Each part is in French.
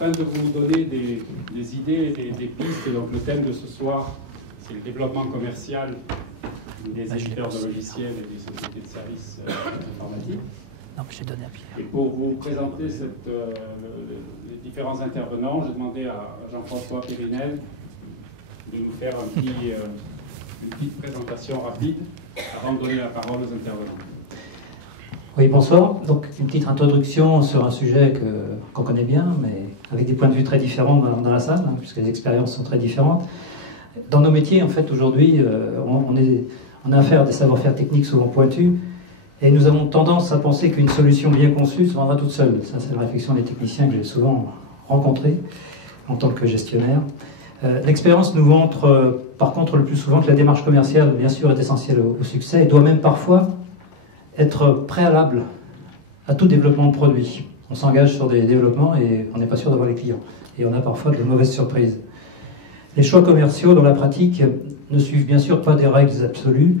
afin de vous donner des idées et des pistes. Donc le thème de ce soir, c'est le développement commercial des éditeurs de logiciels et des sociétés de services informatiques. Non, j'ai donné à Pierre. Et pour vous présenter les différents intervenants, j'ai demandé à Jean-François Périnel de nous faire une petite présentation rapide avant de donner la parole aux intervenants. Oui, bonsoir. Donc, une petite introduction sur un sujet qu'on connaît bien, mais avec des points de vue très différents dans la salle, hein, puisque les expériences sont très différentes. Dans nos métiers, en fait, aujourd'hui, on a affaire à des savoir-faire techniques souvent pointus, et nous avons tendance à penser qu'une solution bien conçue se vendra toute seule. Ça, c'est la réflexion des techniciens que j'ai souvent rencontrés en tant que gestionnaire. L'expérience nous montre, par contre, le plus souvent que la démarche commerciale, bien sûr, est essentielle au succès, et doit même parfois être préalable à tout développement de produit. On s'engage sur des développements et on n'est pas sûr d'avoir les clients. Et on a parfois de mauvaises surprises. Les choix commerciaux, dans la pratique, ne suivent bien sûr pas des règles absolues,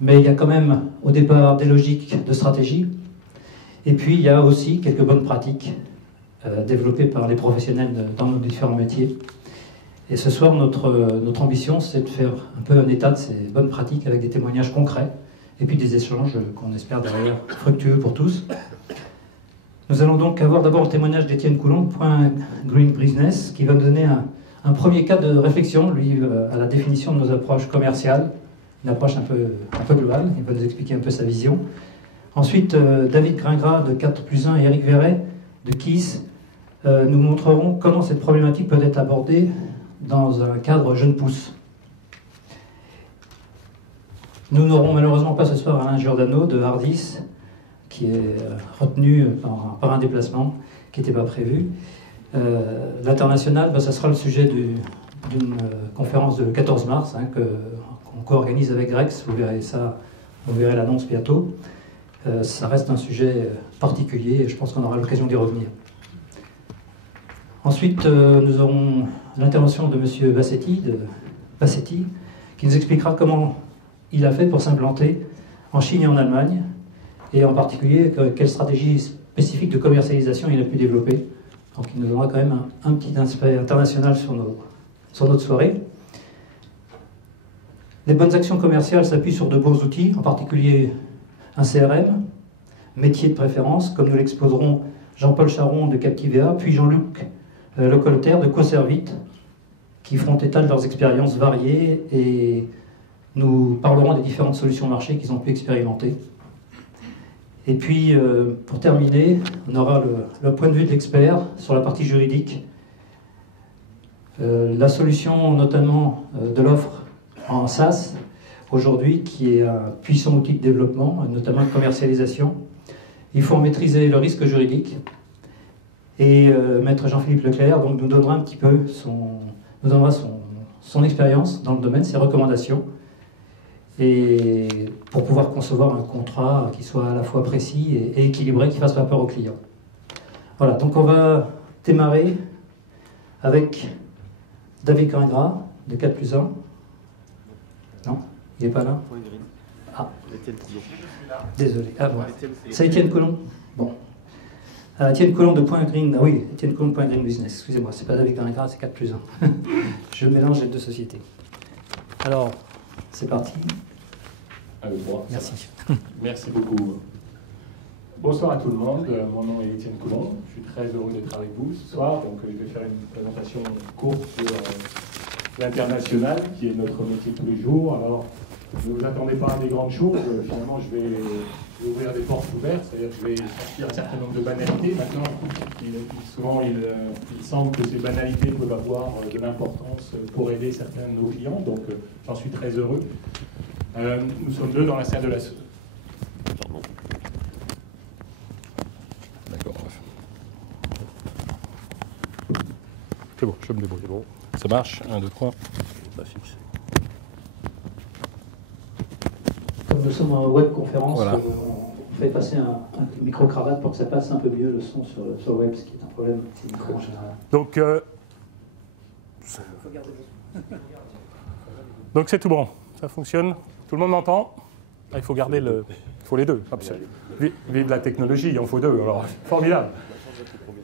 mais il y a quand même, au départ, des logiques de stratégie. Et puis, il y a aussi quelques bonnes pratiques développées par les professionnels dans nos différents métiers. Et ce soir, notre ambition, c'est de faire un peu un état de ces bonnes pratiques avec des témoignages concrets et puis des échanges qu'on espère derrière fructueux pour tous. Nous allons donc avoir d'abord le témoignage d'Étienne Coulon, Point Green Business, qui va nous donner un premier cas de réflexion, lui, à la définition de nos approches commerciales, une approche un peu globale. Il va nous expliquer un peu sa vision. Ensuite, David Gringras de 4+1 et Eric Verret de KISS nous montreront comment cette problématique peut être abordée dans un cadre jeune pousse. Nous n'aurons malheureusement pas ce soir Alain Giordano de Hardis, qui est retenu par un déplacement qui n'était pas prévu. L'international, ça sera le sujet d'une conférence de 14 mars qu'on co-organise avec Grex. Vous verrez ça, vous verrez l'annonce bientôt. Ça reste un sujet particulier et je pense qu'on aura l'occasion d'y revenir. Ensuite, nous aurons l'intervention de M. Bassetti, qui nous expliquera comment il a fait pour s'implanter en Chine et en Allemagne, et en particulier quelle stratégie spécifique de commercialisation il a pu développer. Donc il nous donnera quand même un petit aspect international sur notre soirée. Les bonnes actions commerciales s'appuient sur de bons outils, en particulier un CRM, métier de préférence, comme nous l'exposeront Jean-Paul Charon de Captivea, puis Jean-Luc Lecolter de Coservit, qui feront état de leurs expériences variées et nous parlerons des différentes solutions marché qu'ils ont pu expérimenter. Et puis, pour terminer, on aura le point de vue de l'expert sur la partie juridique. La solution notamment de l'offre en SaaS, aujourd'hui, qui est un puissant outil de développement, notamment de commercialisation. Il faut en maîtriser le risque juridique. Et Maître Jean-Philippe Leclerc donc, nous donnera un petit peu son expérience dans le domaine, ses recommandations, et pour pouvoir concevoir un contrat qui soit à la fois précis et équilibré, qui fasse pas peur aux clients. Voilà, donc on va démarrer avec David Gringras de 4+1. Non, il n'est pas là. Ah, désolé. Ah, bon. C'est Étienne Coulon. Bon. Étienne Coulon de Point Green. Ah oui, Étienne Coulon de Point Green Business. Excusez-moi, c'est pas David Gringras, c'est 4+1. Je mélange les deux sociétés. Alors, c'est parti. Merci. Merci beaucoup. Bonsoir à tout le monde. Mon nom est Étienne Coulon. Je suis très heureux d'être avec vous ce soir. Donc, je vais faire une présentation courte sur l'international, qui est notre métier de tous les jours. Alors, ne vous attendez pas à des grandes choses. Finalement, je vais ouvrir des portes ouvertes, c'est-à-dire que je vais sortir un certain nombre de banalités. Maintenant, souvent, il semble que ces banalités peuvent avoir de l'importance pour aider certains de nos clients. Donc, j'en suis très heureux. Nous sommes deux dans la salle de la... Pardon. D'accord. C'est bon, je me débrouille. Bon. Ça marche. 1, 2, 3. Ça fixe. Comme nous sommes en webconférence, voilà. On fait passer un micro-cravate pour que ça passe un peu mieux le son sur le web, ce qui est un problème avec ces micros en général. Donc c'est tout bon. Ça fonctionne. Tout le monde m'entend? Il faut garder il faut les deux. Absolument. Vive la technologie, il en faut deux. Alors, formidable.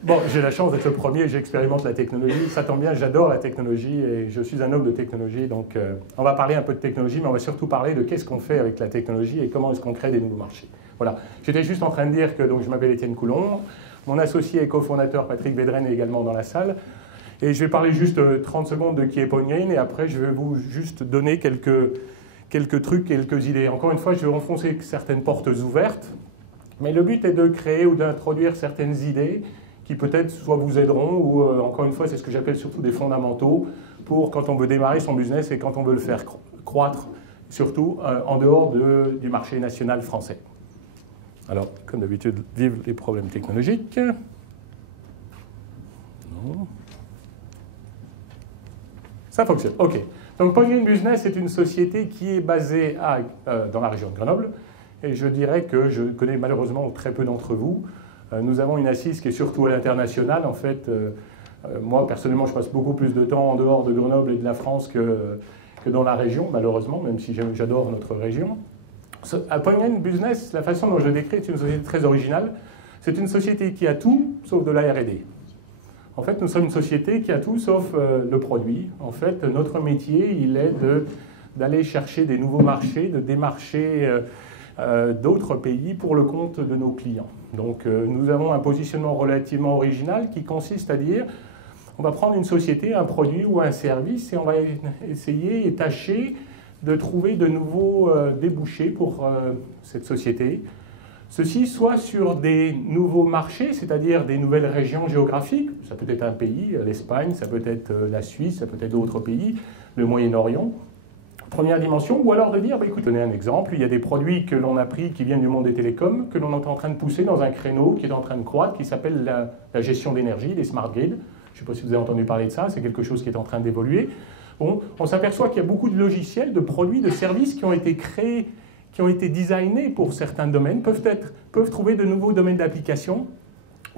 Bon, j'ai la chance d'être le premier, j'expérimente la technologie. Ça tombe bien, j'adore la technologie et je suis un homme de technologie. Donc, on va parler un peu de technologie, mais on va surtout parler de qu'est-ce qu'on fait avec la technologie et comment est-ce qu'on crée des nouveaux marchés. Voilà. J'étais juste en train de dire que donc, je m'appelle Étienne Coulon. Mon associé et cofondateur Patrick Védrenne est également dans la salle. Et je vais parler juste 30 secondes de qui est PointGain et après, je vais vous juste donner quelques trucs, quelques idées. Encore une fois, je vais enfoncer certaines portes ouvertes. Mais le but est de créer ou d'introduire certaines idées qui peut-être soit vous aideront ou, encore une fois, c'est ce que j'appelle surtout des fondamentaux pour quand on veut démarrer son business et quand on veut le faire croître, surtout en dehors du marché national français. Alors, comme d'habitude, vive les problèmes technologiques. Non. Ça fonctionne, OK. Donc, PointGain Business est une société qui est basée dans la région de Grenoble. Et je dirais que je connais malheureusement très peu d'entre vous. Nous avons une assise qui est surtout à l'international. En fait, moi, personnellement, je passe beaucoup plus de temps en dehors de Grenoble et de la France que dans la région, malheureusement, même si j'adore notre région. À PointGain Business, la façon dont je le décris est une société très originale. C'est une société qui a tout, sauf de la R&D. En fait, nous sommes une société qui a tout, sauf le produit. En fait, notre métier, il est d'aller chercher des nouveaux marchés, de démarcher d'autres pays pour le compte de nos clients. Donc nous avons un positionnement relativement original qui consiste à dire on va prendre une société, un produit ou un service et on va essayer et tâcher de trouver de nouveaux débouchés pour cette société. Ceci soit sur des nouveaux marchés, c'est-à-dire des nouvelles régions géographiques, ça peut être un pays, l'Espagne, ça peut être la Suisse, ça peut être d'autres pays, le Moyen-Orient. Première dimension, ou alors de dire, écoute, donner un exemple, il y a des produits que l'on a pris qui viennent du monde des télécoms, que l'on est en train de pousser dans un créneau qui est en train de croître, qui s'appelle la gestion d'énergie, les smart grids. Je ne sais pas si vous avez entendu parler de ça, c'est quelque chose qui est en train d'évoluer. Bon, on s'aperçoit qu'il y a beaucoup de logiciels, de produits, de services qui ont été créés, qui ont été designés pour certains domaines, peuvent trouver de nouveaux domaines d'application,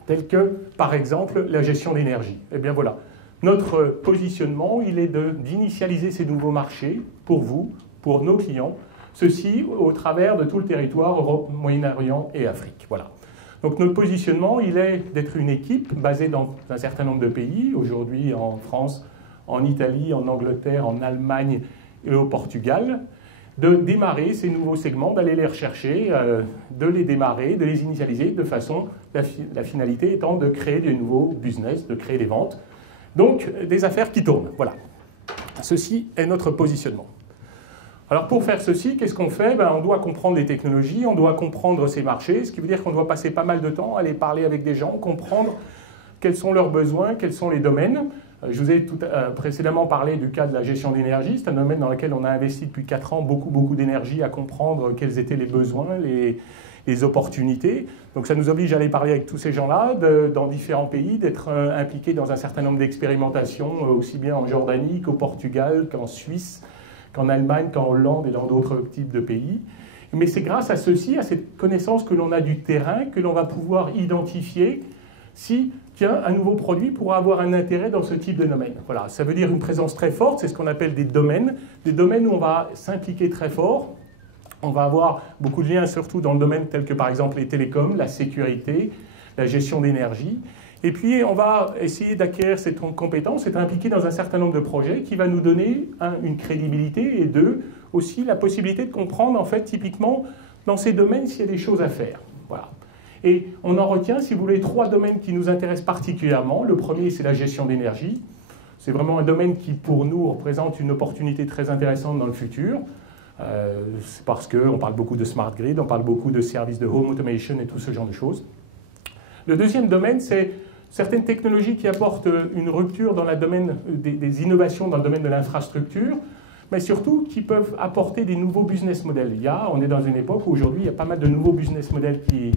tels que, par exemple, la gestion d'énergie. Eh bien voilà. Notre positionnement, il est d'initialiser ces nouveaux marchés pour vous, pour nos clients, ceci au travers de tout le territoire Europe, Moyen-Orient et Afrique. Voilà. Donc notre positionnement, il est d'être une équipe basée dans un certain nombre de pays, aujourd'hui en France, en Italie, en Angleterre, en Allemagne et au Portugal, de démarrer ces nouveaux segments, d'aller les rechercher, de les démarrer, de les initialiser de façon, la finalité étant de créer des nouveaux business, de créer des ventes. Donc, des affaires qui tournent. Voilà. Ceci est notre positionnement. Alors, pour faire ceci, qu'est-ce qu'on fait? On doit comprendre les technologies, on doit comprendre ces marchés, ce qui veut dire qu'on doit passer pas mal de temps à aller parler avec des gens, comprendre quels sont leurs besoins, quels sont les domaines. Je vous ai précédemment parlé du cas de la gestion d'énergie. C'est un domaine dans lequel on a investi depuis 4 ans beaucoup d'énergie à comprendre quels étaient les besoins, les opportunités. Donc ça nous oblige à aller parler avec tous ces gens-là dans différents pays, d'être impliqués dans un certain nombre d'expérimentations, aussi bien en Jordanie qu'au Portugal, qu'en Suisse, qu'en Allemagne, qu'en Hollande et dans d'autres types de pays. Mais c'est grâce à ceci, à cette connaissance que l'on a du terrain, que l'on va pouvoir identifier si, tiens, un nouveau produit pourra avoir un intérêt dans ce type de domaine. Voilà, ça veut dire une présence très forte, c'est ce qu'on appelle des domaines où on va s'impliquer très fort. On va avoir beaucoup de liens, surtout dans le domaine tel que par exemple les télécoms, la sécurité, la gestion d'énergie. Et puis on va essayer d'acquérir cette compétence, être impliqué dans un certain nombre de projets qui va nous donner une crédibilité et aussi la possibilité de comprendre en fait typiquement dans ces domaines s'il y a des choses à faire. Voilà. Et on en retient, si vous voulez, 3 domaines qui nous intéressent particulièrement. Le premier, c'est la gestion d'énergie. C'est vraiment un domaine qui, pour nous, représente une opportunité très intéressante dans le futur. C'est parce qu'on parle beaucoup de smart grid, on parle beaucoup de services de home automation et tout ce genre de choses. Le deuxième domaine, c'est certaines technologies qui apportent une rupture dans le domaine des innovations dans le domaine de l'infrastructure, mais surtout qui peuvent apporter des nouveaux business models. On est dans une époque où aujourd'hui, il y a pas mal de nouveaux business models qui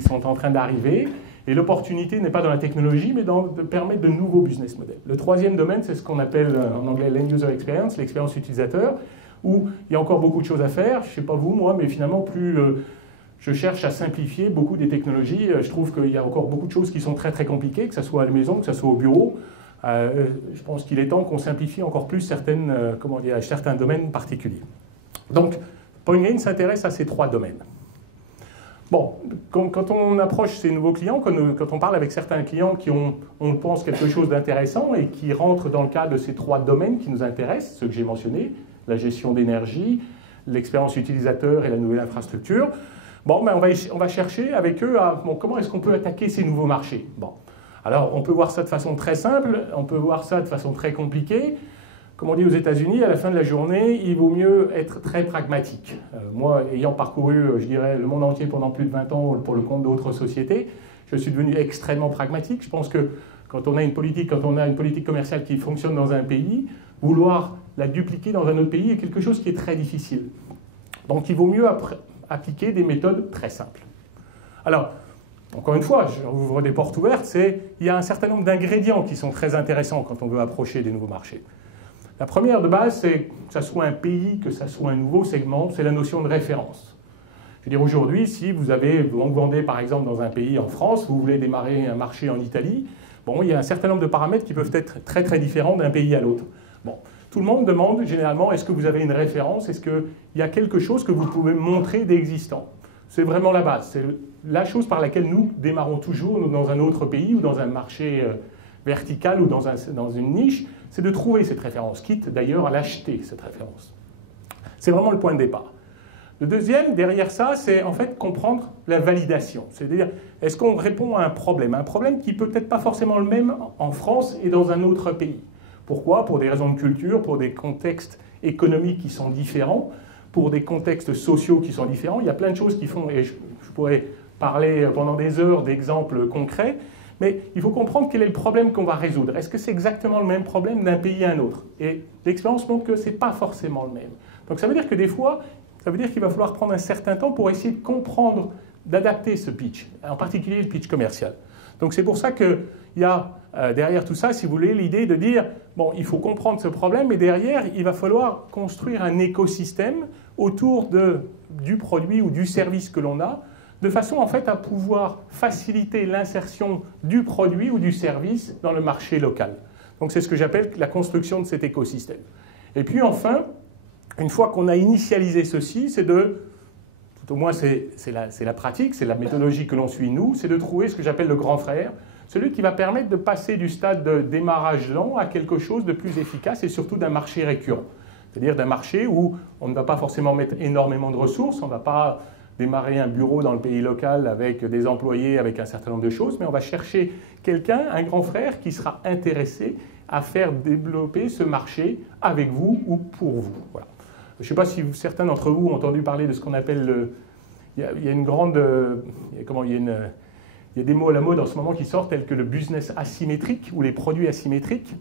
sont en train d'arriver. Et l'opportunité n'est pas dans la technologie, mais de permettre de nouveaux business models. Le troisième domaine, c'est ce qu'on appelle en anglais l'end-user experience, l'expérience utilisateur, où il y a encore beaucoup de choses à faire. Je ne sais pas vous, moi, mais finalement, plus je cherche à simplifier beaucoup des technologies, je trouve qu'il y a encore beaucoup de choses qui sont très très compliquées, que ce soit à la maison, que ce soit au bureau. Je pense qu'il est temps qu'on simplifie encore plus certains domaines particuliers. Donc, PointGain s'intéresse à ces 3 domaines. Bon, quand on approche ces nouveaux clients, quand on parle avec certains clients qui ont, on pense, quelque chose d'intéressant et qui rentrent dans le cadre de ces 3 domaines qui nous intéressent, ceux que j'ai mentionnés, la gestion d'énergie, l'expérience utilisateur et la nouvelle infrastructure, bon, ben on va chercher avec eux à comment est-ce qu'on peut attaquer ces nouveaux marchés. Bon. Alors, on peut voir ça de façon très simple, on peut voir ça de façon très compliquée. Comme on dit aux États-Unis, à la fin de la journée, il vaut mieux être très pragmatique. Moi, ayant parcouru, je dirais, le monde entier pendant plus de 20 ans pour le compte d'autres sociétés, je suis devenu extrêmement pragmatique. Je pense que quand on a une politique commerciale qui fonctionne dans un pays, vouloir la dupliquer dans un autre pays est quelque chose qui est très difficile. Donc, il vaut mieux appliquer des méthodes très simples. Alors, encore une fois, je ouvre des portes ouvertes, il y a un certain nombre d'ingrédients qui sont très intéressants quand on veut approcher des nouveaux marchés. La première de base, c'est que ça soit un pays, que ça soit un nouveau segment, c'est la notion de référence. Je veux dire, aujourd'hui, si vous vendez par exemple dans un pays en France, vous voulez démarrer un marché en Italie, bon, il y a un certain nombre de paramètres qui peuvent être très très différents d'un pays à l'autre. Bon, tout le monde demande généralement, est-ce que vous avez une référence, est-ce qu'il y a quelque chose que vous pouvez montrer d'existant? C'est vraiment la base, c'est la chose par laquelle nous démarrons toujours dans un autre pays ou dans un marché vertical ou dans une niche, c'est de trouver cette référence, quitte d'ailleurs à l'acheter, cette référence. C'est vraiment le point de départ. Le deuxième, derrière ça, c'est en fait comprendre la validation. C'est-à-dire, est-ce qu'on répond à un problème qui peut peut-être pas forcément le même en France et dans un autre pays. Pourquoi? Pour des raisons de culture, pour des contextes économiques qui sont différents, pour des contextes sociaux qui sont différents. Il y a plein de choses qui font, et je pourrais parler pendant des heures d'exemples concrets, mais il faut comprendre quel est le problème qu'on va résoudre. Est-ce que c'est exactement le même problème d'un pays à un autre? Et l'expérience montre que ce n'est pas forcément le même. Donc ça veut dire que des fois, ça veut dire qu'il va falloir prendre un certain temps pour essayer de comprendre, d'adapter ce pitch, en particulier le pitch commercial. Donc c'est pour ça qu'il y a derrière tout ça, si vous voulez, l'idée de dire, bon, il faut comprendre ce problème, mais derrière, il va falloir construire un écosystème autour du produit ou du service que l'on a, de façon en fait à pouvoir faciliter l'insertion du produit ou du service dans le marché local. Donc c'est ce que j'appelle la construction de cet écosystème. Et puis enfin, une fois qu'on a initialisé ceci, c'est tout au moins c'est la pratique, c'est la méthodologie que l'on suit nous, c'est de trouver ce que j'appelle le grand frère, celui qui va permettre de passer du stade de démarrage lent à quelque chose de plus efficace et surtout d'un marché récurrent. C'est-à-dire d'un marché où on ne va pas forcément mettre énormément de ressources, on ne va pas démarrer un bureau dans le pays local avec des employés, avec un certain nombre de choses, mais on va chercher quelqu'un, un grand frère, qui sera intéressé à faire développer ce marché avec vous ou pour vous. Voilà. Je ne sais pas si certains d'entre vous ont entendu parler de ce qu'on appelle il y a une grande... il y a des mots à la mode en ce moment qui sortent, tels que le business asymétrique ou les produits asymétriques.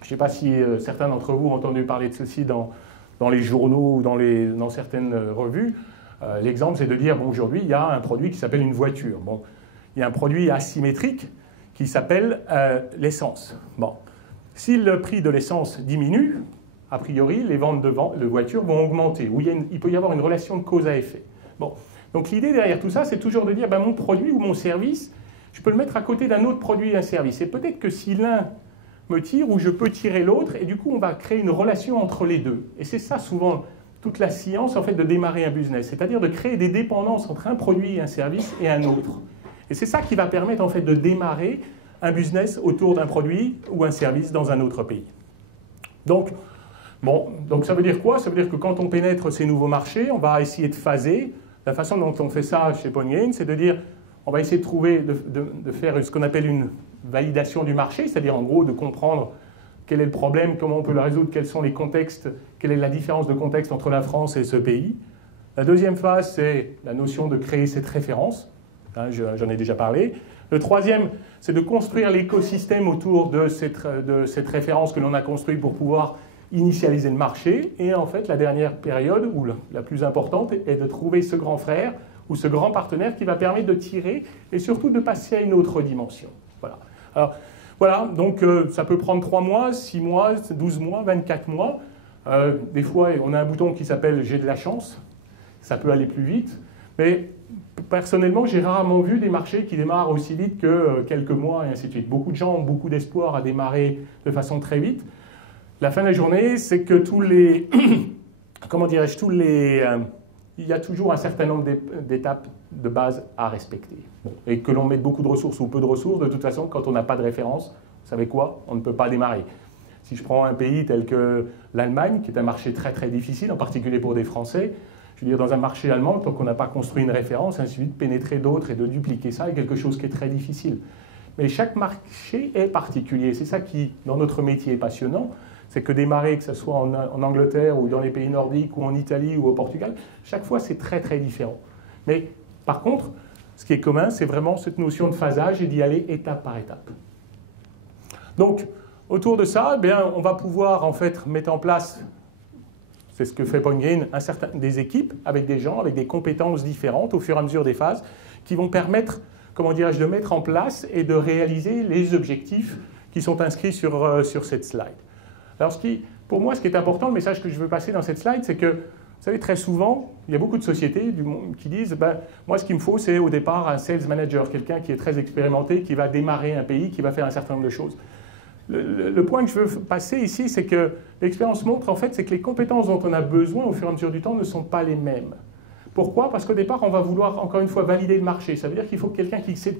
Je ne sais pas si certains d'entre vous ont entendu parler de ceci dans les journaux ou dans certaines revues. L'exemple, c'est de dire, bon, aujourd'hui, il y a un produit qui s'appelle une voiture. Bon, il y a un produit asymétrique qui s'appelle l'essence. Bon, si le prix de l'essence diminue, a priori, les ventes de voitures vont augmenter, où il peut y avoir une relation de cause à effet. Bon, donc l'idée derrière tout ça, c'est toujours de dire, ben, mon produit ou mon service, je peux le mettre à côté d'un autre produit et un service. Et peut-être que si l'un me tire, ou je peux tirer l'autre, et du coup, on va créer une relation entre les deux. Et c'est ça, souvent, toute la science, en fait, de démarrer un business, c'est-à-dire de créer des dépendances entre un produit, un service et un autre. Et c'est ça qui va permettre, en fait, de démarrer un business autour d'un produit ou un service dans un autre pays. Donc ça veut dire quoi? Ça veut dire que quand on pénètre ces nouveaux marchés, on va essayer de phaser. La façon dont on fait ça chez Ponyane, c'est de dire, on va essayer de trouver, de faire ce qu'on appelle une validation du marché, c'est-à-dire en gros de comprendre quel est le problème, comment on peut le résoudre, quels sont les contextes, quelle est la différence de contexte entre la France et ce pays. La deuxième phase, c'est la notion de créer cette référence. Hein, j'en ai déjà parlé. Le troisième, c'est de construire l'écosystème autour de cette référence que l'on a construite pour pouvoir initialiser le marché. Et en fait, la dernière période, ou la plus importante, est de trouver ce grand frère ou ce grand partenaire qui va permettre de tirer et surtout de passer à une autre dimension. Voilà. Alors, voilà, donc ça peut prendre 3 mois, 6 mois, 12 mois, 24 mois. Des fois, on a un bouton qui s'appelle « J'ai de la chance ». Ça peut aller plus vite. Mais personnellement, j'ai rarement vu des marchés qui démarrent aussi vite que quelques mois et ainsi de suite. Beaucoup de gens ont beaucoup d'espoir à démarrer de façon très vite. La fin de la journée, c'est que tous les... comment dirais-je, tous les il y a toujours un certain nombre d'étapes de base à respecter. Bon. Et que l'on mette beaucoup de ressources ou peu de ressources, de toute façon, quand on n'a pas de référence, vous savez quoi? On ne peut pas démarrer. Si je prends un pays tel que l'Allemagne, qui est un marché très très difficile, en particulier pour des Français, je veux dire, dans un marché allemand, tant qu'on n'a pas construit une référence, ainsi de suite, pénétrer d'autres et de dupliquer ça est quelque chose qui est très difficile. Mais chaque marché est particulier. C'est ça qui, dans notre métier, est passionnant. C'est que démarrer, que ce soit en Angleterre ou dans les pays nordiques ou en Italie ou au Portugal, chaque fois c'est très très différent. Mais par contre, ce qui est commun, c'est vraiment cette notion de phasage et d'y aller étape par étape. Donc, autour de ça, eh bien, on va pouvoir en fait mettre en place, c'est ce que fait BoingGreen, des équipes avec des gens, avec des compétences différentes au fur et à mesure des phases, qui vont permettre, comment dirais-je, de mettre en place et de réaliser les objectifs qui sont inscrits sur cette slide. Alors, pour moi, ce qui est important, le message que je veux passer dans cette slide, c'est que, vous savez, très souvent, il y a beaucoup de sociétés qui disent moi, ce qu'il me faut, c'est au départ un sales manager, quelqu'un qui est très expérimenté, qui va démarrer un pays, qui va faire un certain nombre de choses. Le point que je veux passer ici, c'est que l'expérience montre, en fait, c'est que les compétences dont on a besoin au fur et à mesure du temps ne sont pas les mêmes. Pourquoi? Parce qu'au départ, on va vouloir, encore une fois, valider le marché. Ça veut dire qu'il faut quelqu'un qui sait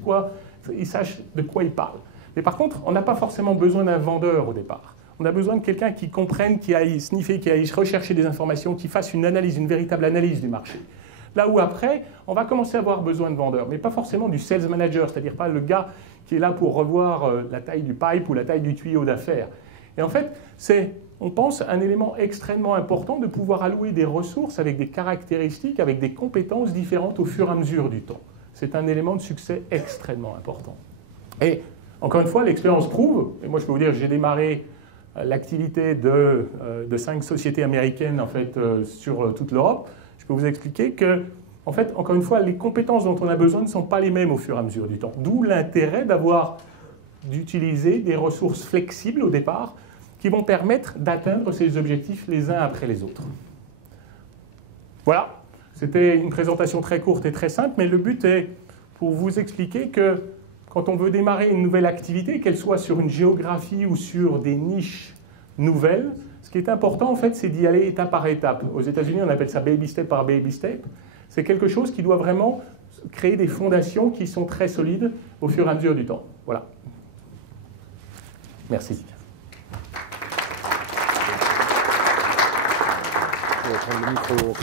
il sache de quoi il parle. Mais par contre, on n'a pas forcément besoin d'un vendeur au départ. On a besoin de quelqu'un qui comprenne, qui aille sniffer, qui aille rechercher des informations, qui fasse une analyse, une véritable analyse du marché. Là où après, on va commencer à avoir besoin de vendeurs, mais pas forcément du sales manager, c'est-à-dire pas le gars qui est là pour revoir la taille du pipe ou la taille du tuyau d'affaires. Et en fait, c'est, on pense, un élément extrêmement important de pouvoir allouer des ressources avec des caractéristiques, avec des compétences différentes au fur et à mesure du temps. C'est un élément de succès extrêmement important. Et encore une fois, l'expérience prouve, et moi je peux vous dire, j'ai démarré l'activité de 5 sociétés américaines en fait, sur toute l'Europe, je peux vous expliquer que, en fait, encore une fois, les compétences dont on a besoin ne sont pas les mêmes au fur et à mesure du temps. D'où l'intérêt d'utiliser des ressources flexibles au départ qui vont permettre d'atteindre ces objectifs les uns après les autres. Voilà, c'était une présentation très courte et très simple, mais le but est pour vous expliquer que quand on veut démarrer une nouvelle activité, qu'elle soit sur une géographie ou sur des niches nouvelles, ce qui est important, en fait, c'est d'y aller étape par étape. Aux États-Unis, on appelle ça baby step par baby step. C'est quelque chose qui doit vraiment créer des fondations qui sont très solides au fur et à mesure du temps. Voilà. Merci. Je vais prendre le micro.